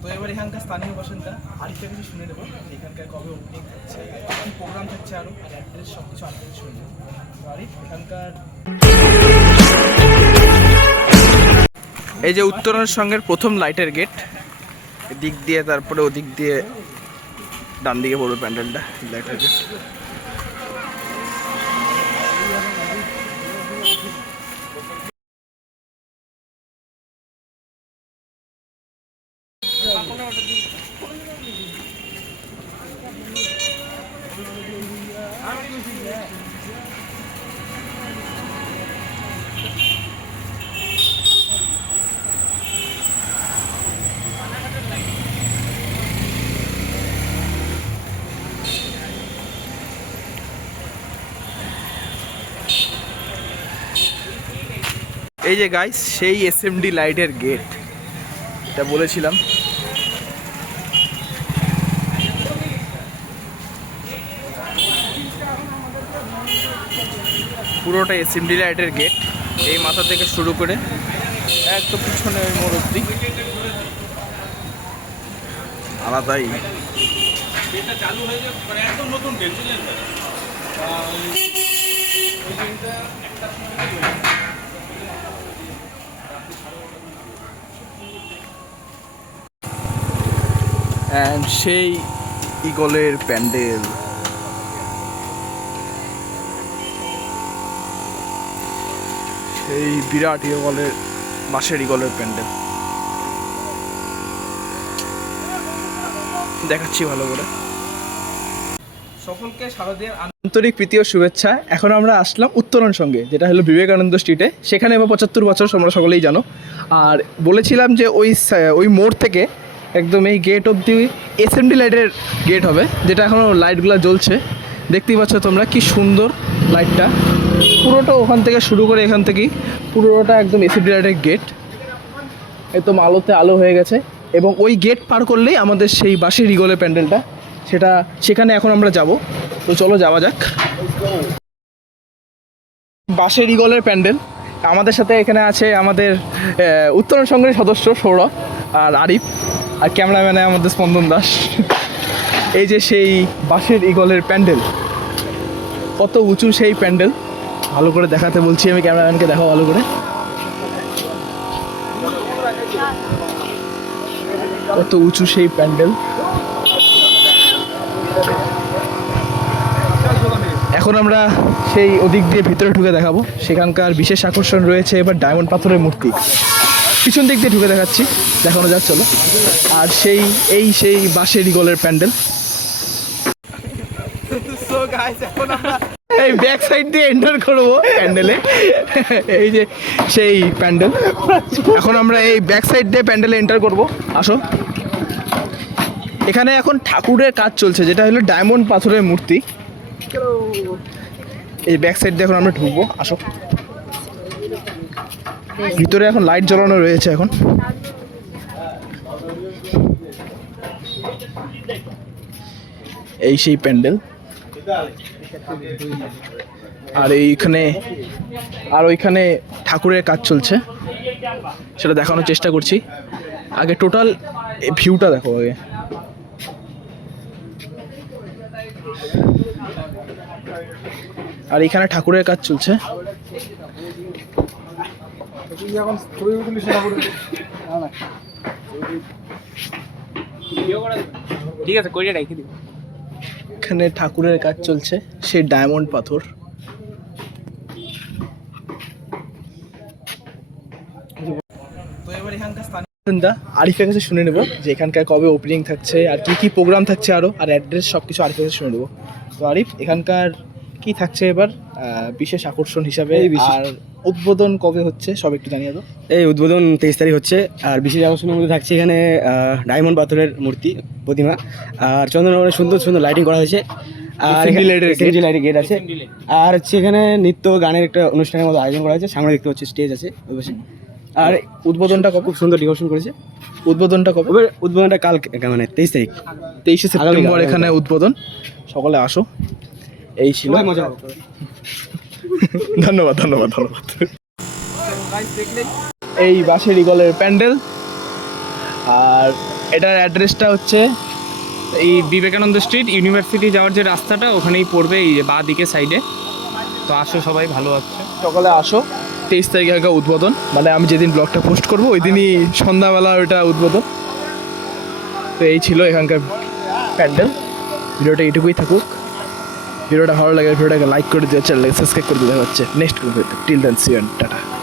তো এবার এখানকার স্থানীয় বাসিন্দা আরিফের কাছে শুনে নেব এখানকার কবে ওপেনিং থাকছে কী প্রোগ্রাম থাকছে আরও আর অ্যাড্রেস সব কিছু আরিফের কাছে শুনে নেব। আরিফ এখানকার এই যে উত্তরণের সঙ্গে প্রথম লাইটের গেট দিক দিয়ে তারপরে ওদিক দিয়ে ডান দিকে পড়বে প্যান্ডেলটা লাইটের গেট এই যে গাইস সেই এস এম এসএমডি লাইটের গেট এটা বলেছিলাম। পুরোটা এসএমডি লাইটের গেট এই মাথা থেকে শুরু করে একদম পিছনে ওই মোড় অব্দি আলাদাই। অ্যান্ড সেই ইগলের প্যান্ডেল। সেই বিরাট ইগলের বাঁশের ইগলের প্যান্ডেল। দেখাচ্ছি ভালো করে। সকলকে শারদীয়ার আন্তরিক প্রীতি ও শুভেচ্ছা। এখন আমরা আসলাম উত্তরণ সঙ্গে যেটা হলো বিবেকানন্দ স্ট্রিটে। সেখানে এবার পঁচাত্তর বছর তোমরা সকলেই জানো। আর বলেছিলাম যে ওই ওই মোড় থেকে একদম এই গেট অবধি এসএমডি লাইটের গেট হবে যেটা এখনও লাইটগুলো জ্বলছে। দেখতেই পাচ্ছ তোমরা কি সুন্দর লাইটটা পুরোটা ওখান থেকে শুরু করে এখান থেকেই, পুরোটা একদম লাইটের গেট একদম আলোতে আলো হয়ে গেছে। এবং ওই গেট পার করলেই আমাদের সেই বাঁশের ইগলের প্যান্ডেলটা। সেটা, সেখানে এখন আমরা যাব। তো চলো যাওয়া যাক। বাঁশের ইগলের প্যান্ডেল। আমাদের সাথে এখানে আছে আমাদের উত্তরণ সংঘের সদস্য সৌরভ আর আরিফ। আর ক্যামেরাম্যানে আমাদের স্পন্দন দাস। এই যে সেই বাঁশের ইগলের প্যান্ডেল। কত উঁচু সেই প্যান্ডেল। ভালো করে দেখাতে বলছি আমি ক্যামেরাম্যানকে, দেখো ভালো করে। কত উঁচু সেই প্যান্ডেল। এখন আমরা সেই ওদিক দিয়ে ভিতরে ঢুকে দেখাবো। সেখানকার বিশেষ আকর্ষণ রয়েছে এবার ডায়মন্ড পাথরের মূর্তি। পিছন দিক দিয়ে ঢুকে দেখাচ্ছি। দেখানো যাক, চলো। আর সেই, এই সেই বাঁশের ইগলের প্যান্ডেল। এই ব্যাক সাইড দিয়ে এন্টার করব প্যান্ডেলে। এই যে সেই প্যান্ডেল। এখন আমরা এই ব্যাক সাইড দিয়ে প্যান্ডেলে এন্টার করব। আসো। এখানে এখন ঠাকুরের কাজ চলছে, যেটা হলো ডায়মন্ড পাথরের মূর্তি। এই ব্যাক সাইড দিয়ে এখন আমরা ঢুকবো। আসো। ভিতরে এখন লাইট জ্বালানো রয়েছে এখন। এই সেই প্যান্ডেল। আর এইখানে, আর ওইখানে ঠাকুরের কাজ চলছে। সেটা দেখানোর চেষ্টা করছি। আগে টোটাল ভিউটা দেখো আগে। আর এখানে ঠাকুরের কাজ চলছে। ঠিক আছে, করিয়ে রেখে। দিই এখানে ঠাকুরের কাজ চলছে সেই ডায়মন্ড পাথর। আরিফের কাছে শুনে নেব যে এখানকার কবে ওপেনিং থাকছে আর কি কি প্রোগ্রাম থাকছে আরও আর অ্যাড্রেস সব কিছু আরিফের কাছে শুনে নেব। তো আরিফ এখানকার কি থাকছে এবার? বিশেষ আকর্ষণ হিসাবে আর উদ্বোধন কবে হচ্ছে? সব একটু জানিয়ে দাও। এই উদ্বোধন তেইশ তারিখ হচ্ছে আর বিশেষ আকর্ষণের মধ্যে থাকছে এখানে ডায়মন্ড পাথরের মূর্তি প্রতিমা আর চন্দ্রনগরে সুন্দর সুন্দর লাইটিং করা হয়েছে আর লাইটের গেট আছে। আর হচ্ছে এখানে নৃত্য গানের একটা অনুষ্ঠানের মতো আয়োজন করা হয়েছে সামনে দেখতে হচ্ছে স্টেজ আছে ওই পাশে। আর উদ্বোধনটা খুব সুন্দর ডেকোরেশন করেছে। উদ্বোধনটা কবে? উদ্বোধনটা কাল মানে তেইশ তারিখ। তেইশে সেপ্টেম্বর। এখানে উদ্বোধন। সকলে আসো। এই ছিল। ধন্যবাদ ধন্যবাদ ধন্যবাদ। এই বাঁশের ইগলের প্যান্ডেল। আর এটার অ্যাড্রেসটা হচ্ছে এই বিবেকানন্দ স্ট্রিট ইউনিভার্সিটি যাওয়ার যে রাস্তাটা ওখানেই পড়বে এই যে বাঁ দিকে সাইডে তো আসো সবাই ভালো আছে। সকালে আসো। তেইশ তারিখে একটা উদ্বোধন। মানে আমি যেদিন ব্লগটা পোস্ট করব ওই দিনই সন্ধ্যাবেলা ওটা উদ্বোধন। তো এই ছিল এখানকার প্যান্ডেল। ভিডিওটা এটুকুই থাকুক। ভিডিওটা ভালো লাগে, ভিডিওটাকে লাইক করে দিয়ে চ্যানেলকে সাবস্ক্রাইব করে দিতে হচ্ছে নেক্সট টিল দেন সিওন টাটা